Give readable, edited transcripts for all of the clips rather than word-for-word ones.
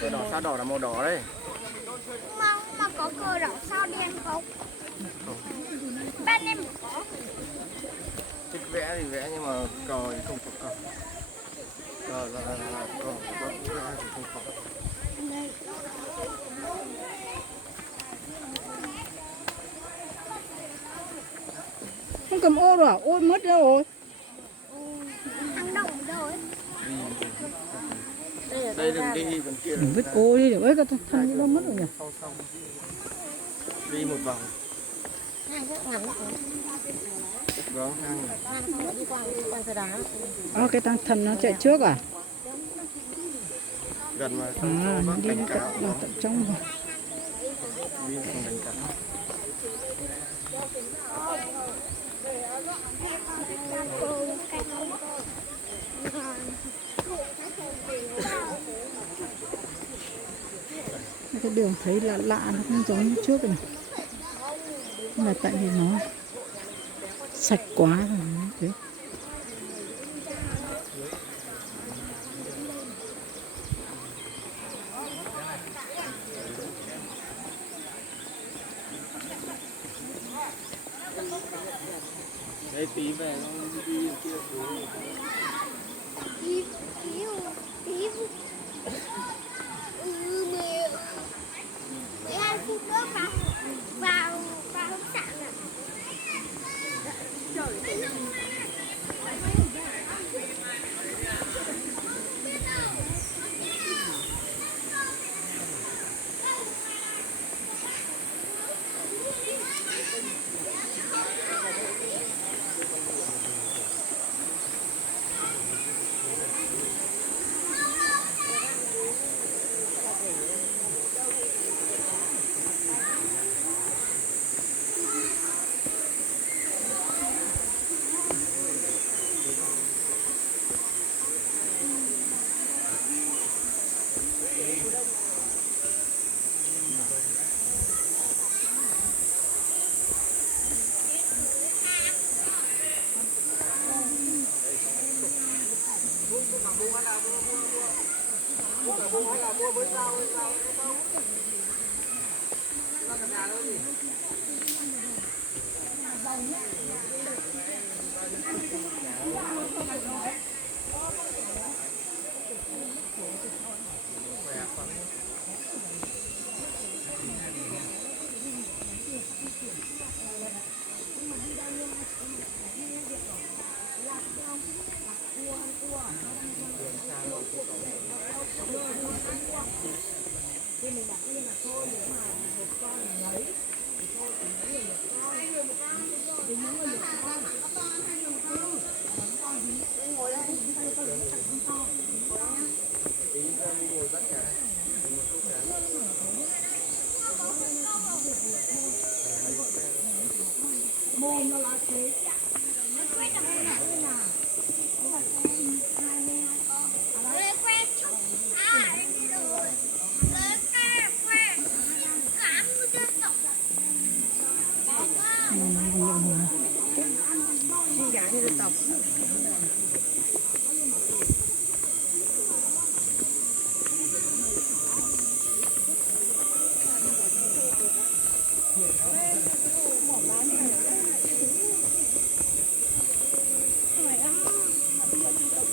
Cờ đỏ sao đỏ là màu đỏ đấy. Mà có cờ đỏ sao đen không? Ban em có. Thích vẽ thì vẽ nhưng mà cờ thì không có cờ. Cờ là cờ vẽ thì không có. Không cầm ô rồi à? Ô mất rồi. Thằng đồng rồi. Đây đừng đi bên kia. Đừng vứt ô đi, để ấy cái thân nó mất rồi nhỉ. Đi một vòng. Hai cái ngắn Vâng, hang này. đi qua cái đá. Cái thằng thần nó chạy trước à? Gần mà Đi cảnh cáo. vào tận trong rồi. Đi không đánh cáo. Cái đường thấy lạ lạ, nó không giống như trước này. Nhưng mà tại vì nó sạch quá rồi thế. Đây tí về nó đi kia xuống. Tí mười 12 phút nữa vào khách sạn ạ.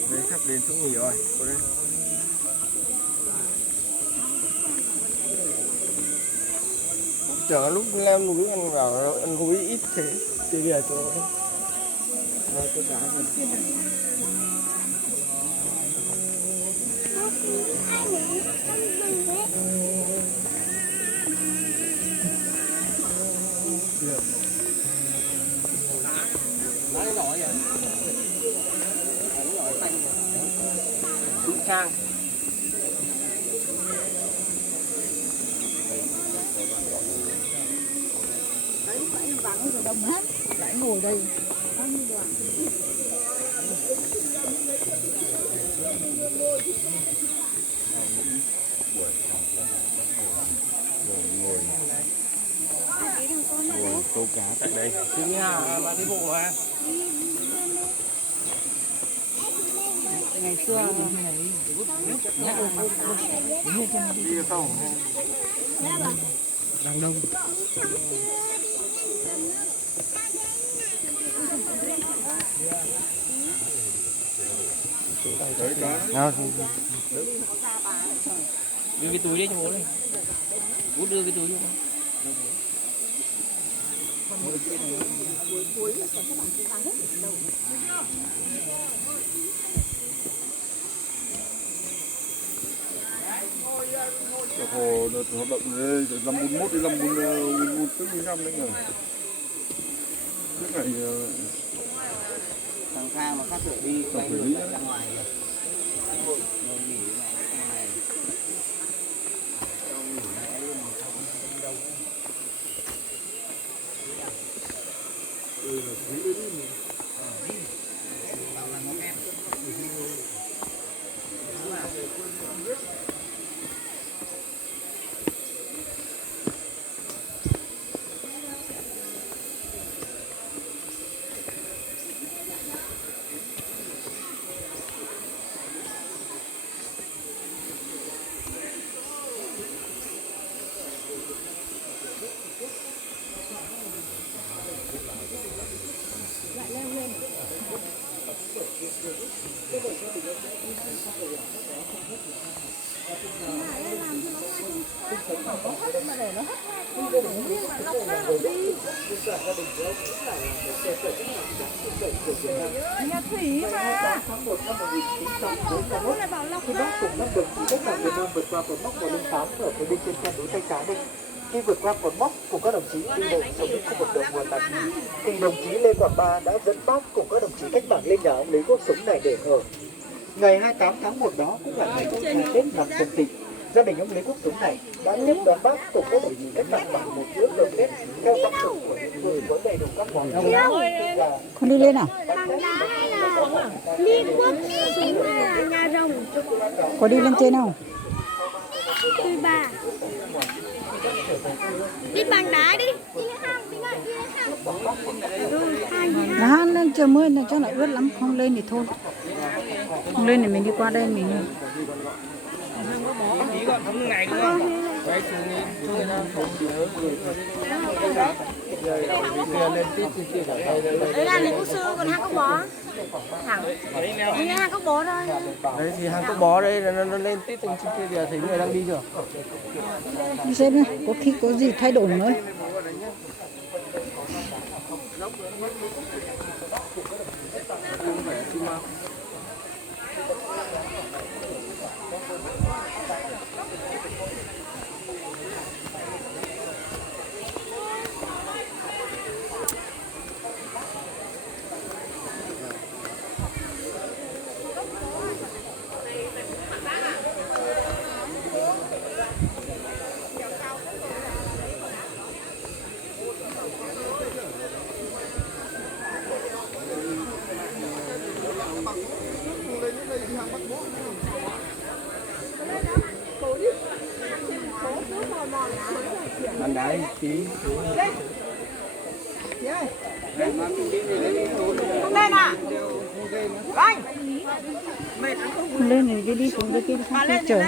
Đấy sắp đến chỗ nghỉ rồi. Cô đây. Chờ lúc leo núi ăn vào ăn gối ít thế. Thì bây giờ chỗ nó có cá gì. Lá đỏ vậy. Đỏ xanh rồi. Đúng trang. Đấy, phải vắng rồi đông hết. Lại ngồi đây. Bao nhiêu đoàn. Ngồi câu cá tại đây. Chứ nhà mà đi bộ mà. ngày xưa Đi sau. Đang đông. Nào, đưa cái túi đấy cho bố đi. Bố đưa cái túi cho bố. Hồ đợt hoạt động đây từ năm 41 đến năm 45 đấy nhỉ. Trước ngày Thằng Khang mà phát thử đi quay ngược ra ngoài rồi. Ngồi nghỉ này. nhà Thủy mà. Khi bác cùng năm đồng chí cách mạng Việt Nam vượt qua cột mốc vào linh 8 ở thời binh trên chân núi Tây Cá Định. Khi vượt qua cột mốc cùng các đồng chí đi bộ xuống đến khu vực đầu nguồn Tạc Nhĩ, thì đồng chí Lê Quảng Ba đã dẫn bác cùng các đồng chí cách mạng lên nhà ông lấy gốc súng này để ở. Ngày 28 tháng 1 đó cũng là ngày ông Hai Tết năm Tân Tỵ. Gia đình ông lấy quốc súng này đã tiếp đón bác cùng các đồng chí cách mạng bằng một bữa cơm Tết theo phong tục của địa phương với đầy đủ các món rau và Con đi lên nào? Bằng đá hay là liên quốc súng hay là nhà rồng? Có đi lên trên không? Tùy bà. Đi bằng đá đi. Đi lên hang, đi lên hang. Đó, lên trời mưa này cho lại ướt lắm, không lên thì thôi. Không lên thì mình đi qua đây mình Chỉ còn không ngày nữa. Quay xuống đi, cho người ta không nhớ Đấy là lấy quốc sư, còn hang cốc bó. Thẳng. Đi lên hang cốc bó thôi. đấy thì hàng cốc bó đây nó lên tít trên kia kìa, thấy người đang đi chưa? đi xem nhá, có khi có gì thay đổi mới. Ăn đá tí. Không lên à? Anh. Không lên thì đi xuống đây kia không kia chờ.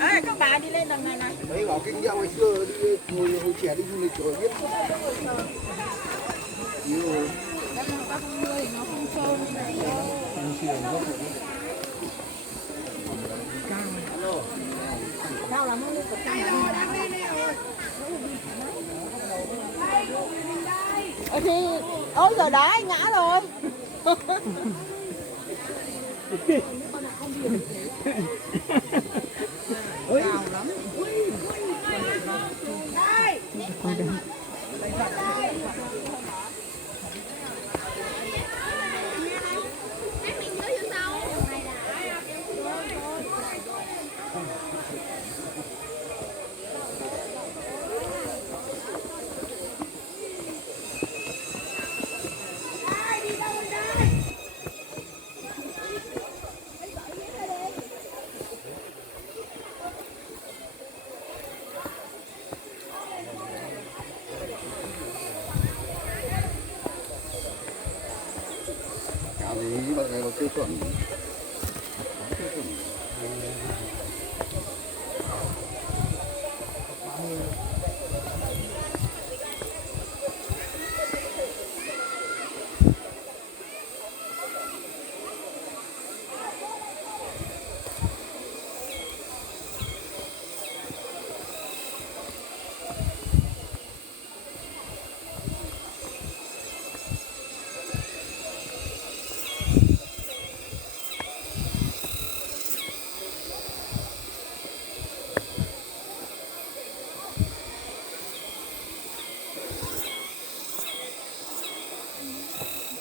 Ê, các bà đi lên đằng này này. Đấy bảo kinh nghiệm ngày xưa đi hồi trẻ đi du lịch rồi biết. Sao lắm không? Thì ôi giờ đá ngã rồi.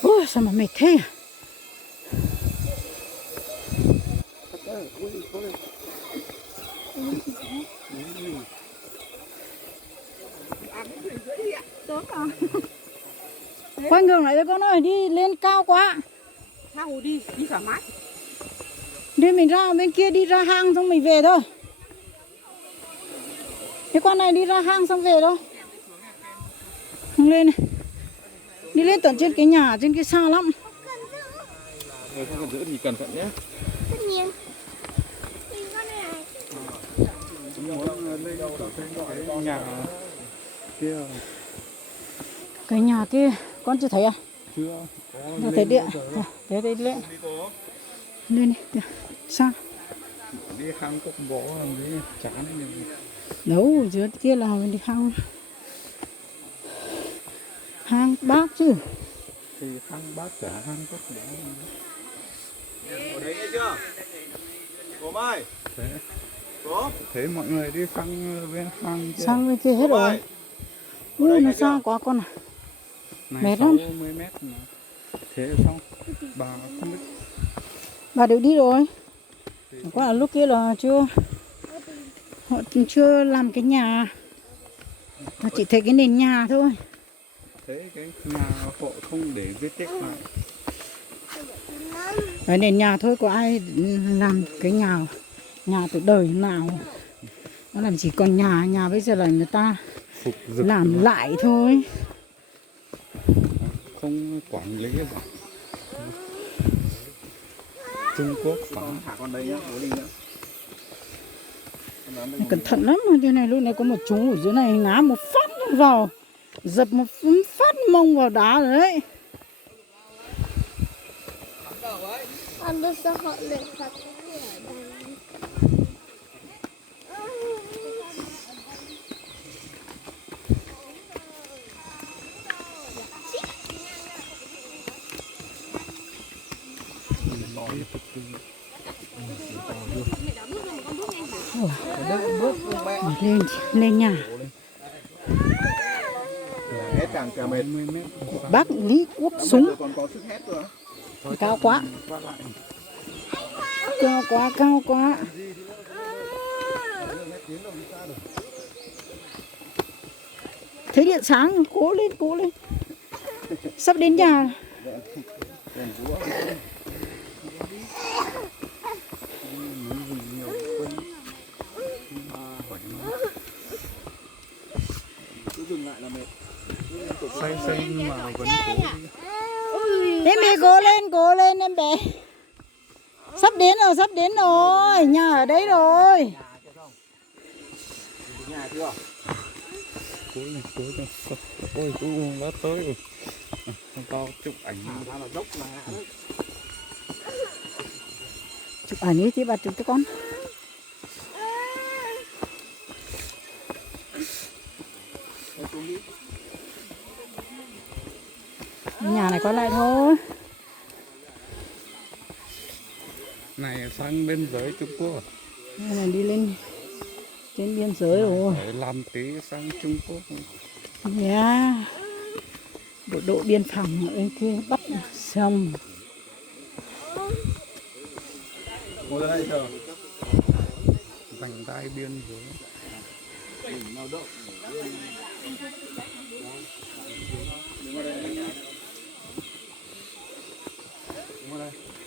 Ôi, sao mà mệt thế à? Quay ngược lại cho con ơi, đi lên cao quá. Sao đi thoải mái. Đi mình ra bên kia, đi ra hang xong mình về thôi. Cái con này đi ra hang xong về thôi. Không lên này. Đi lên tận trên cái nhà, trên cái xa lắm. Người không cần giữ thì cẩn thận nhé. Tất nhiên. Mình con này. Muốn lên cái nhà kia Cái nhà kia, con chưa thấy à? chưa Chưa thấy điện. Thế đây lên. Lên đi. Sao? đi khám cốc bó đấy chán Đâu, dưới kia là mình đi hang. Hang bác chứ. thì hang bát cả hang cốc bó Ở đấy nghe chưa? Có mai. thế Có. thế mọi người đi sang bên hang kia. Sang bên kia hết rồi. Ui, nó xa quá con à. Này Mệt lắm. 60 mét mà. Thế xong bà không biết Bà đều đi rồi. Có là lúc kia là họ chưa làm cái nhà. Họ chỉ thấy cái nền nhà thôi. thế cái nhà họ không để vết tích lại. Cái nền nhà thôi, có ai làm cái nhà từ đời nào. Nó làm chỉ còn nhà bây giờ là người ta Phục dựng làm lại thôi. không quản lý bảo. Trung Quốc phá. Thả con đây nhá, bố đi nhá. Cẩn thận lắm, thế này lúc này có một chú ở dưới này ngã một phát vào, dập một phát mông vào đá rồi đấy. Con đưa sao họ luyện Phật. Lên nhà. Hết càng càng mệt. Bác Lý Quốc Súng. Còn có sức hét nữa. Cao quá. Cao quá. Thấy điện sáng, cố lên. Sắp đến nhà. Cứ dừng lại là mệt. Say mà vẫn cố. Em bé cố lên em bé. Sắp đến rồi, nhà ở đấy rồi. Nhà chưa? Cố lên. Ôi cũng đã tới rồi. Tao chụp ảnh. Ra là dốc mà. Chụp ảnh ấy thì bà chụp cho con. Nhà này có lại thôi. Này sang bên giới Trung Quốc. Đây này đi lên trên biên giới rồi. Để làm tí sang Trung Quốc. Yeah. Bộ đội biên phòng ở bên kia bắt xong. Ngồi ra đây chờ. Vành đai biên giới.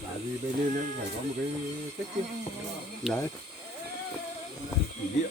Tại vì bên đây nó phải có một cái cách chứ. Đấy. Địa.